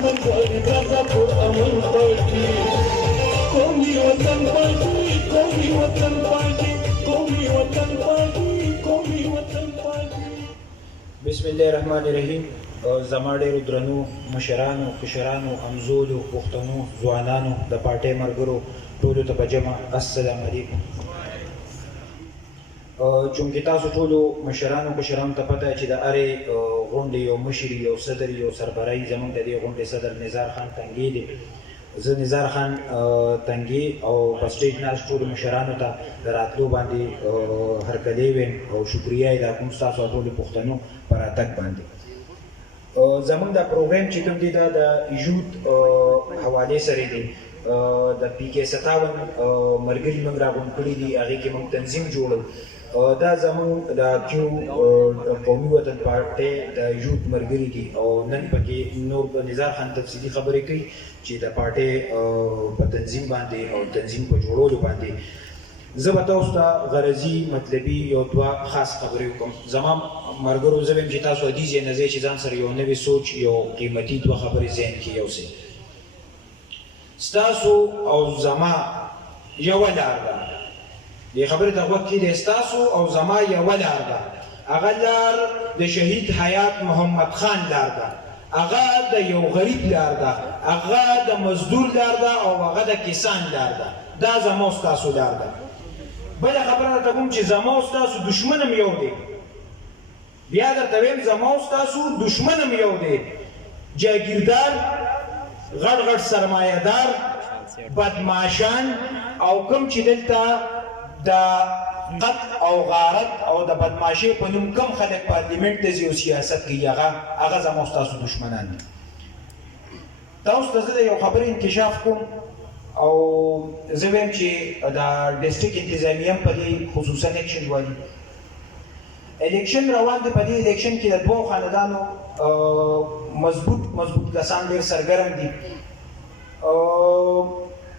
دشمن غواړي راځه پر امن پاکي قومي وطن پاکي قومي وطن پاکي قومي وطن پاکي قومي وطن پاکي. بسم الله الرحمن الرحیم. زما ډېرو درنو مشرانو کشرانو همزولو پښتنو ځوانانو د پارټۍ ملګرو ټولو ته په جمع السلام علیکم. چونکې تاسو ټولو مشرانو کشرانو ته پته چې د هرې غونډې یو مشر یو صدر یو سربراهي زموږ د دې غونډې صدر نزار خان تنګي دی. زه نزار خان تنګي او په سټیج ناست ټولو مشرانو ته د راتلو باندې هرکلی ویم او شکریه یې دا کوم ستاسو ټولو پښتنو په راتګ باندې. زموږ دا پروګرام چې کوم دی دا د یوت حوالې سره دی. د PK 57 ملګري موږ راغونډ کړي دي، هغې کې موږ تنظیم جوړو. دا زموږ د کیو قومي وطن پارټۍ د یوت ملګري دي او نن پکې نور نزار خان تفصیلي خبرې کوي چې د پارټۍ په تنظیم باندې او تنظیم په جوړولو باندې. زه به تاسو ته غرضي مطلبي یو دوه خاص خبرې وکړم. زما ملګرو زه وایم چې تاسو حدیث یې نه ځئ چې ځان سره یو نوې سوچ یو قیمتي دوه خبرې ذهن کې یوسئ. ستاسو او زما یوه لار ده، دې خبرې ته غوږ کېږدئ. ستاسو او زما یوه لار ده، هغه لار د شهید حیات محمد خان لار ده، هغه د یو غریب لار ده، هغه د مزدور لار ده او هغه د کسان لار ده. دا زما او ستاسو لار ده. بله خبره درته کوم چې زما او ستاسو دشمن هم یو دی. بیا درته ویم زما او ستاسو دشمن هم یو دی. جاگیردار، غټ غټ سرمایه‌دار، بدمعشان او کوم چې دلته د قتل او غارت او د بدمعشۍ په نوم کوم خلک پارلیمنټ ته ځي او سیاست کوي، هغه زما او ستاسو دشمنان دي. تاسو ته زه د یو خبرې انکشاف کوم او زه وایم چې د ډسټرکټ انتظامیه هم په دې خصوصا اکشن والي. الیکشن روان دی. په دې الیکشن کې د دوو خاندانو مضبوط کسان ډېر سرګرم دي.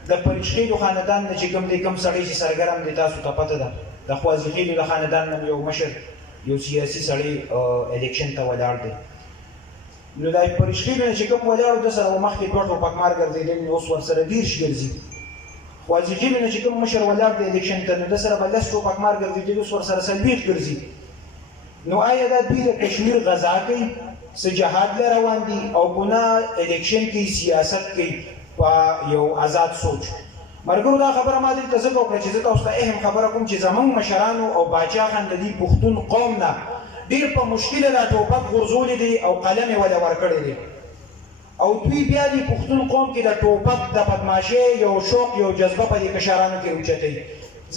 د پریشخیلو خاندان نه چې کوم دی کوم سړی چې سرګرم دی تاسو ته پته ده. د خوازیخیلو د خاندان نه یو مشر یو سیاسي سړی الیکشن ته ولاړ دی. نو د پریشخیلو نه چې کوم ولاړ د سره مخکې دوه ټوپکمار ګرځېدل، اوس ورسره دېرش ګرځي. خوازیخیلو نه چې کوم مشر ولاړ دی الیکشن ته، نو د سره به لس ټوپکمار ګرځېدل، اوس ورسره څلوېښت ګرځي. نو آیا دا دوی د کشمیر غذا کوي، څه جهاد له روان دي او ګناه الیکشن کوي، سیاست کوي په یو آزاد سوچ. ملګرو دا خبره ما دلته ځکه وکړه چې زه تاسو ته اهم خبره کوم چې زموږ مشرانو او باچا خان د دې پښتون قوم نه ډېر په مشکله دا ټوپک غورځولی دی او قلم یې وله ورکړی دی او دوی بیا دې پښتون قوم کې د ټوپک د بدماشۍ یو شوق یو جذبه په دې کشرانو کې اوچتوي.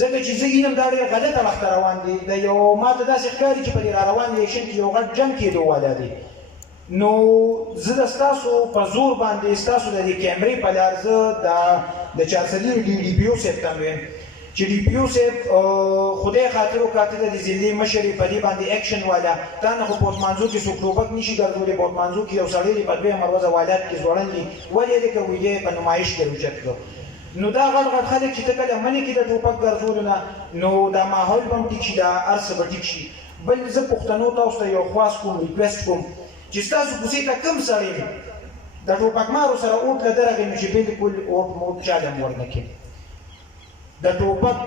ځکه چې زه وینم دا ډېر غلطه وخته روان دی. د یو ما ته داسې ښکاري چې په دې را روان الیکشن کې یو غټ جنګ کېدو والا دی. نو زه د ستاسو په زور باندې ستاسو د دې کیمرې په لار زه د چارسدیرو ډي پي او صاحب ته ویم چې ډي پي او صاحب خدای خاطر وکړه د دې ضلعې مشر یې په دې باندې اکشن والا. تا نه خو پورتمانزو کې څوک ټوپک نشي ګرځولی. پورتمانزو کې یو سړی دی په دویمه ورځه والات کې ځوړند دي. ولې دی که ویډیو یې په نمایش کې اوچت کړو. نو دا غټ غټ خلک چې ته کله منې کې د ټوپک ګرځولو نه، نو دا ماحول به هم ټیک شي، دا هر څه به ټیک شي. بل زه پښتنو تاسو ته یو خواست کوم، ریکویسټ کوم چې ستاسو کوڅې ته کوم سړی د ټوپکمارو سره اوټ له درغې نو چې بلکل اوټ موټ چاله هم ورنه کړي. د ټوپک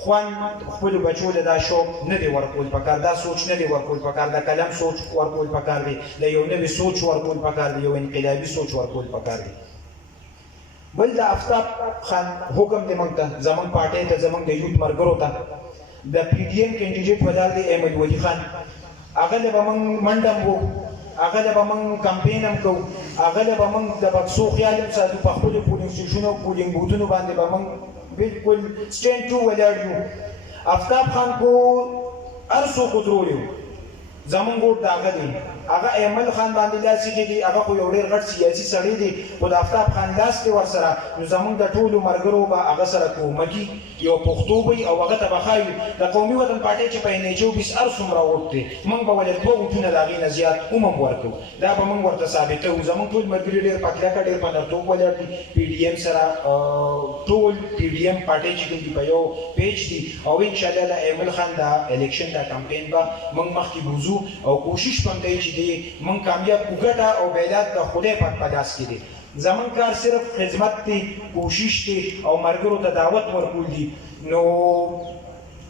خوند خپلو بچو له دا شوق نه دی ورکول پکار، دا سوچ نه دی ورکول پکار، د قلم سوچ ورکول پکار دی، د یو نوي سوچ ورکول پکار دی، یو انقلابي سوچ ورکول پکار دی. بل د آفتاب خان حکم دی موږ ته، زموږ پارټۍ ته، زموږ د یوت ملګرو ته، د PDM کینډیډیټ ولاړ دی احمد ولي خان. هغه له به موږ منډه هم وو، هغه له به موږ کمپین هم کوو، هغه له به موږ د بکسو خیال هم ساتو. په خپلو پولینګ سټیشنو او پولینګ بوتونو باندې به موږ بالکل سټینډ ټو ولاړ یو. آفتاب خان کو هر څوک ودرولي وو، زموږ ووټ د هغه دی. هغه ایمل خان باندې لاس ایښی، هغه خو یو ډېر غټ سیاسي سړی دی، خو د آفتاب خان لاس دی ورسره. نو زموږ د ټولو ملګرو به هغه سره کومکي یو پښتو وي او هغه ته به ښایي د قومي وطن پارټۍ چې په NH24 هر څومره ووټ دی، موږ به ولې دوه ووټونه د هغې نه زیات هم ورکوو. دا به موږ ورته ثابتوو. زموږ ټول ملګري ډېر په کلکه ډېر په نرتوب ولاړ دي. PDM سره ټول PDM پارټۍ چې کوم دي په یو پیج دي او انشاءالله د ایمل خان د الیکشن د کمپین به موږ مخکې بوځو او کوشش به هم کوي چې دی موږ کامیاب وګټه او بیداد د خدای پاک په لاس کې دی زمون کار صرف خدمت دی کوشش دی او مرګرو ته دعوت ورکول دي نو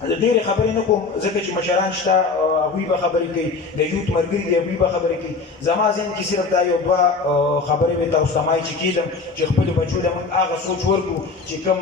ډېرې خبرې نه کوم ځکه چې مشران شته هغوی به خبرې کوي د یوت ملګري دي هغوی به خبرې کوي زما ذهن کې صرف دا یو دوه خبرې به تاسو ته مایي چې کېدم چې خپلو بچو ته موږ هغه سوچ ورکړو چې کوم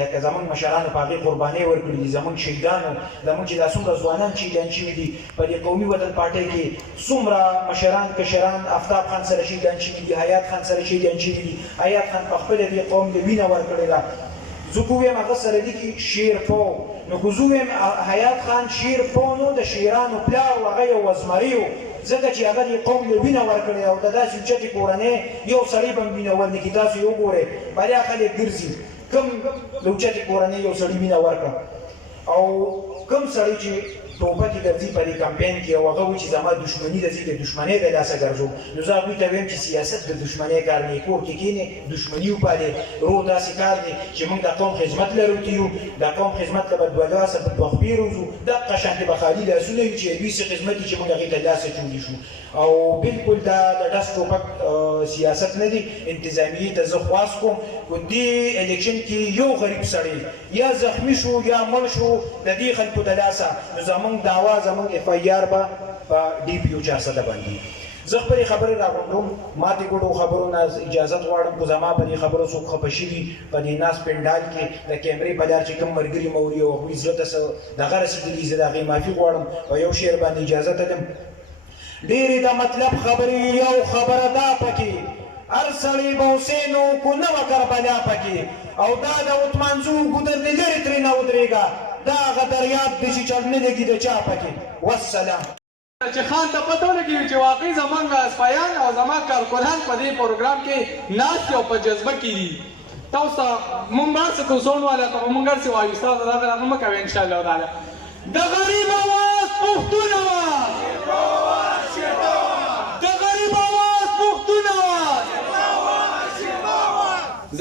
لکه زموږ مشرانو په هغې قربانۍ ورکړي دي زموږ شهیدانو زموږ چې دا څومره ځوانان شهیدان شوي دي په دې قومي وطن پارټۍ کې څومره مشران کشران آفتاب خان سره شهیدان شوي دي حیات خان سره شهیدان شوي دي حیات خان په خپله دې قوم د وینه ورکړې ده زه خو ویم هغه سره دي کې شیر پو نو خو زه ویم حیات خان شیر پو نو د شیرانو پلار و هغه یو وزمري و ځکه چې هغه دې قوم له وینه ورکړې او د داسې اوچتې کورنۍ یو سړی به هم وینه ورنکړي تاسو یې وګورئ بریا خلک ګرځي کوم له اوچتې کورنۍ یو سړي وینه ورکړه او کوم سړی چې ټوپکې ګرځي په دې کمپین کې او هغه وایي چې زما دښمني ده زه د دښمنۍ د لاسه ګرځو نو زه هغوی ته وایم چې سیاست د دښمنۍ کار نه کور کې کښېنې دښمني وپالې روغ داسې کار دی چې موږ د قوم خدمت لرو ته یو د قوم خدمت ته به دوه لاسه په دوه خپې روځو دقه شانتې به خالي لاسونه وي چې دوی څه خدمت وي چې موږ هغې ته لاسه چولی شو او بالکل دا د ډس ټوپک سیاست نه دی انتظامیې ته زه خواست کوم په دې الیکشن کې یو غریب سړی یا زخمی شو یا مړ شو د دې خلکو د لاسه نو زموږ دعوا زموږ اف آی آر به په ډي پي او 400 باندې زه خپلې خبرې راغونډوم ما دې ګډو خبرو نه اجازت غواړم خو زما په دې خبرو څوک خفه شوي په دې ناست پنډال کې د کیمرې په لار چې کوم ملګري موري او هغوی زړه ته څه دغه رسېدلي زه د هغې معافي غواړم په یو شعر باندې اجازه تلم ډېرې د مطلب خبرې یو خبره دا پکې هر سړی به حسینو کو نه وه کربلا پکې او دا د عثمانزو ګودر دې لرې ترې نه ودرېږه دا هغه دریاب دی چې چړ نه لګي د چا پکې والسلام چې خان ته پته ولګي چې واقعي زمونږ سپایان او زما کارکنان په دې پروګرام کې ناست او په جذبه کې دي تاسو ته مونږ به څه کوو سوڼ والا ته مونږ هر څه وایو ستاسو دغه مه کوئ انشاءالله تعالی د غریب اواز پښتون اواز د غریب اواز پښتون اواز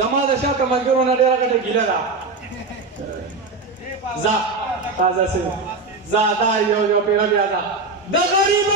زما د شاته ملګرو نه ډېره ګټه ګیله ده ځه تازه سي ځه دا یو پیره بیا ده د غریب